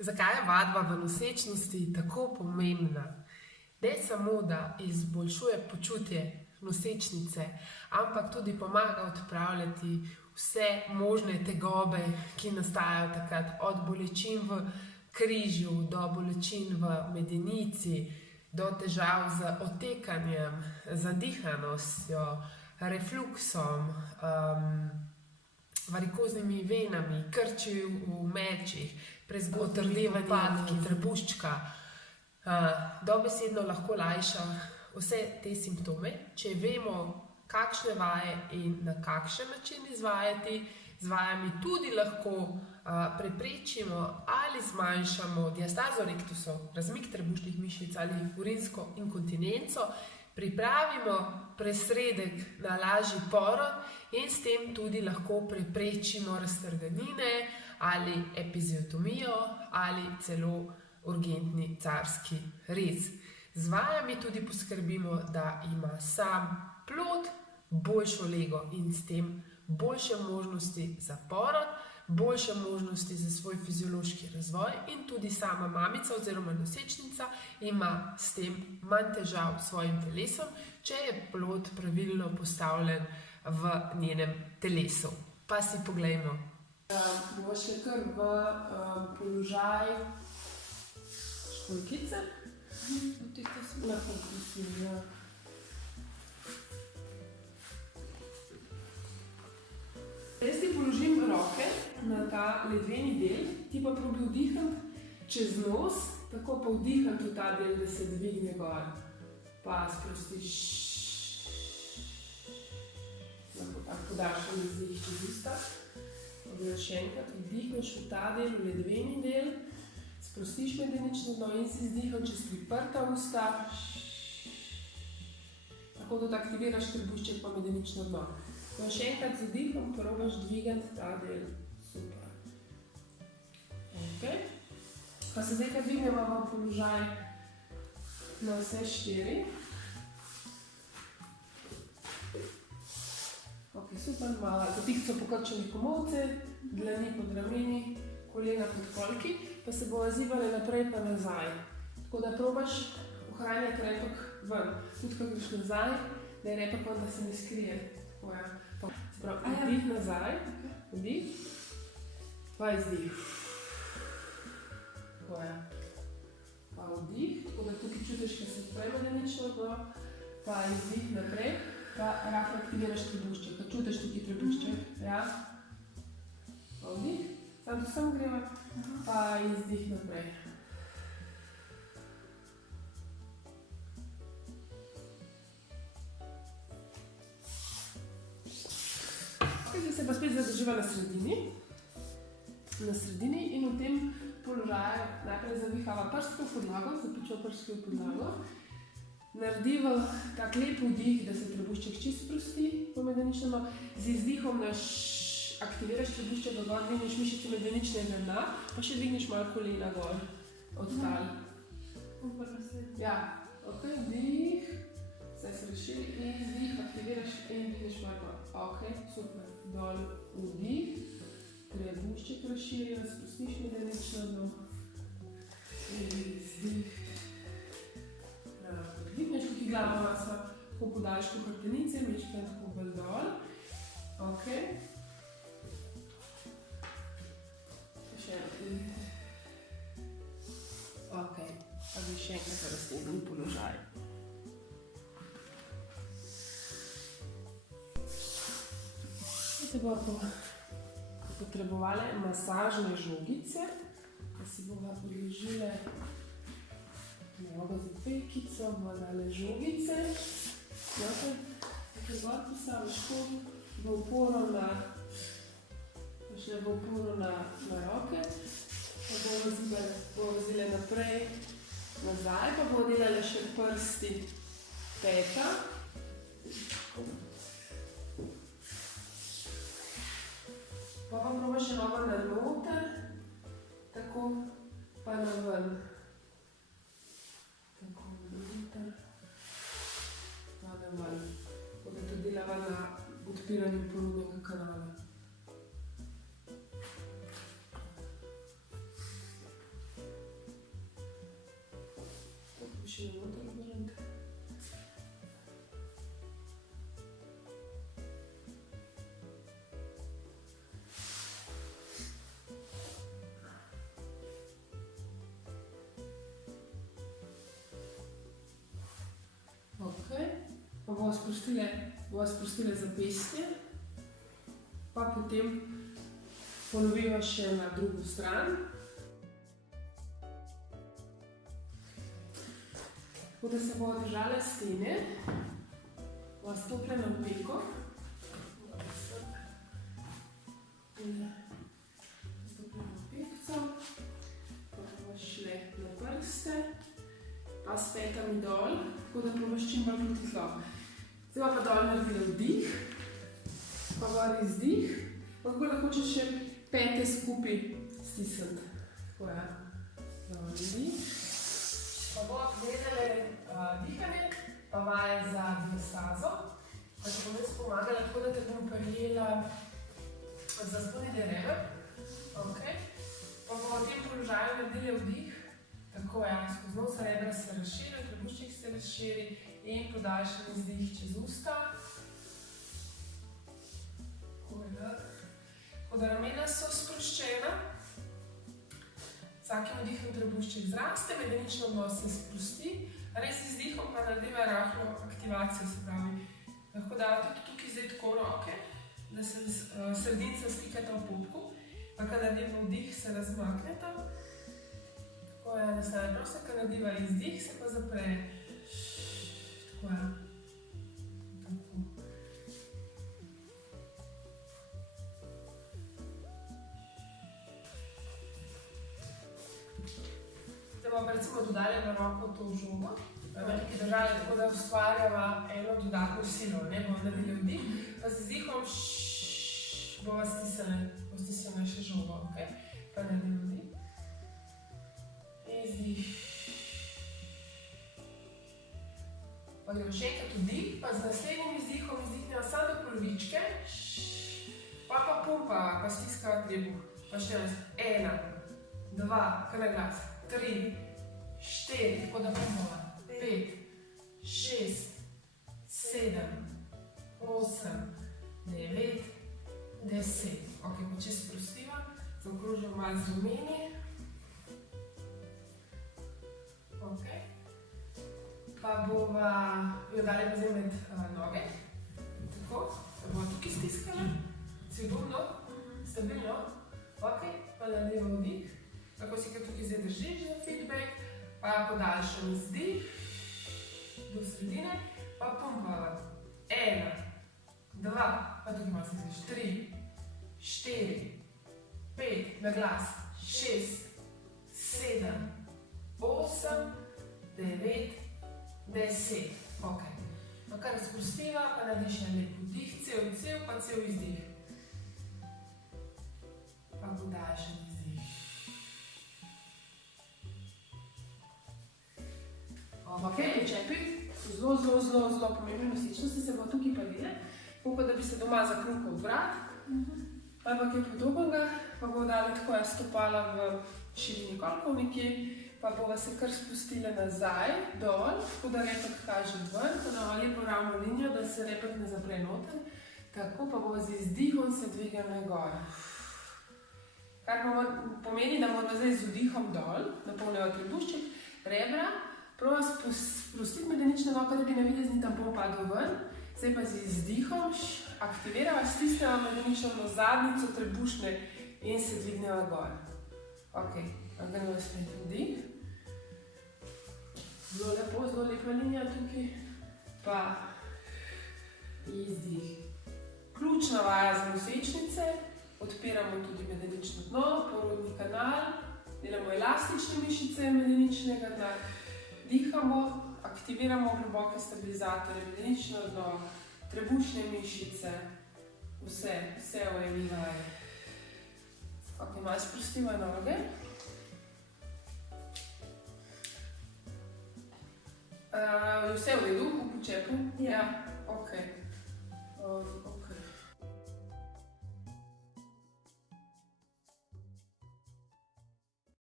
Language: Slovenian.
Zakaj je vadba v nosečnosti tako pomembna? Ne samo, da izboljšuje počutje nosečnice, ampak tudi pomaga odpravljati vse možne tegobe, ki nastajajo takrat, od bolečin v križu, do bolečin v medenici, do težav z otekanjem, zadihanostjo, refluksom, varikoznimi venami, krči v mečih, prezgodrdevanjem trebuščka. Dobesedno lahko lajša vse te simptome, če vemo, kakšne vaje in na kakšen način izvajati. Z vajami tudi lahko preprečimo ali zmanjšamo diastazo rectusov, razmik trebušnih mišic ali urinsko inkontinenco, pripravimo presredek na lažji porod in s tem tudi lahko preprečimo raztrganine ali epiziotomijo ali celo urgentni carski rez. Z vajami tudi poskrbimo, da ima sam plod boljšo lego in s tem boljše možnosti za porod, boljše možnosti za svoj fiziološki razvoj in tudi sama mamica oziroma nosečnica ima s tem manj težav s svojim telesom, če je plod pravilno postavljen v njenem telesu. Pa si poglejmo. Bomo šli kar v položaj školjkice. Lahko prosim, ja. Jaz ti položim roke na ta ledveni del, ti pa probi vdihniti čez nos, tako pa vdihniti v ta del, da se dvigne gor. Pa sprostiš. Lahko tako podaljšan izdih čez usta. Pogledaš še enkrat, vdihneš v ta del, v ledveni del, sprostiš medenično dno in si izdiham čez priprta usta. Tako da aktiviraš trebušček pa medenično dno. Ko še enkrat z vdihom probaš dvigati ta del. Super. Ok. Pa se zdaj, ko dvignemo v položaj na vse 4. Ok, super. Malo potihico pokrčeni komolce, dlani pod rameni, kolena pod kolki, pa se bomo zibali naprej pa nazaj. Tako da probaš ohranjati repek ven. Tudi, ko greš nazaj, da je repek ven, da se ne skrije. Tako je. Se pravi, vdih nazaj, vdih, pa izdih. Tako je. Pa vdih, tako da tukaj čutiš, ko se odpre medenično dno, pa izdih naprej, pa rahlo aktiviraš trebušček, pa čutiš tukaj trebušček, ja. Pa vdih, samo greva, pa izdih naprej. Zdaj se pa spet zadrživa na sredini in v tem položaju najprej zavihava prstke v podlago, zapičava prstke v podlago, narediva tak lep vdih, da se trebušček čisto sprosti po medeničnem dnu, z izdihom aktiviraš trebušček gor, dvigneš mišice medeničnega dna, pa še dvigneš malo kolena gor od tal. Ja, ok, vdih, zdaj se razširi in izdih, aktiviraš in dvigneš malo gor. Ok, super. Dol vdih, trebušček razširjen, spustiš medenično dno, izdih. Dvigneš tukaj glavo masa, tako podaljš po hrbtenici, mečkaj tako bolj dol. Ok. Še eno. Ok, pa bi še enkrat raztegli položaj. Se bomo potrebovali masažne žogice, da si bomo podložili nogo za pekico, dale žogice. Tukaj gor postaviš v oporo na roke, pa bomo vzeli naprej, nazaj, pa bomo delali še prsti peta. Pa proba še nogo na noter, tako pa na ven. Tako na noter, pa na ven. Tako da to delava na odpiranju poludnega kanala. še noter obrniti. Ok, pa bomo sprostile zapestje, pa potem ponoviva še na drugo stran. Tako da se bomo držale stene, bomo stopile na opeko. Stopile na opekco, pa bomo šle na prste, pa s petami dol, tako da bomo čim bolj proti tlo. Zdaj bomo pa dol naredili vdih, pa gor izdih, pa tako lahko če še pete skupaj stisniti. Tako je, dol vdih. Pa bomo pogledali dihanje, pa vaje za diastazo. Pa če bom jaz pomagala, tako da te bom prijela za spodnji reber. Okay. Pa bomo v tem položaju naredili vdih. Tako je, skozi nos rebra se razširi, trebušček se razširi in podaljšan izdih čez usta. Tako da ramena so sproščena. Vsakim vdihom trebušček zraste, medenični odnos se sprosti, res izdihom pa narediva rahlo aktivacijo, se pravi. Lahko dava tudi tukaj zdaj tako roke, da se sredinca stikata v popku, pa kad naredimo vdih, se razmakneta. Tako je, da se najprosto, kad narediva izdih, se pa zapre. Tako je. Bomo pa recimo dodali na roko to žogo, veliki držali, tako da ustvarjava eno dodatno silo, ne bomo naredili vdih, pa z izdihom bomo stisnili še žogo, ok? Pa naredimo vdih. Izdih. Pa gremo še enkrat vdih, pa z naslednjim izdihom izdihnemo samo do polovičke, pa pumpava, pa stiskava trebuh. Pa števamo se 1, 2, kar na glas. 3, 4, tako da pumpava, 5, 6, 7, 8, 9, 10. Ok, pa če sprostiva, zaokrožimo malo z rumeni. Ok. Pa bova jo dali pa zdaj med noge. Tako, da bova tukaj stiskala. Sigurno, stabilno. Ok, pa naredimo vdih. Tako si ga tukaj zdaj držiš za feedback, pa podaljšam izdih do sredine, pa pumpava. 1, 2, pa tukaj malo se izviš, 3, 4, 5, na glas, 6, 7, 8, 9, 10. Ok. Pa kar sprostiva, pa narediš en lep vdih, cel, pa cel izdih. Pa podaljšam izdih. Ok, počepi, zelo pomembne nosečnosti se bo tukaj palile, tako da bi se doma zakrukal vrat, pa kaj podobnega, pa bo dali tako stopala v širini kolkovniki, pa bova se kar spustile nazaj, dol, tako da repek kaže ven, pa da ima lepo ravno linijo, da se repek ne zapre noter, tako pa bova z izdihom se dvigala gor. Kar pomeni, da moramo zdaj z vdihom dol, napolnjava trebušček, rebra, prova sprostiti medenične noge, da bi navidezni tampon padel ven, zdaj pa z izdihom aktivirava, stisneva medenično zadnico trebušne in se dvigneva gor. Ok, gremo spet vdih. Zelo lepa linija tukaj, pa izdih. Ključna vaja za nosečnice, odpiramo tudi medenično dno, porodni kanal, delamo elastične mišice medeničnega dna. Dihamo, aktiviramo globoke stabilizatorje, medenično dno, trebušne mišice, vse v eni vaji. Ok, malo sprostiva noge. Vse v redu, v počepu? Ja. Ok.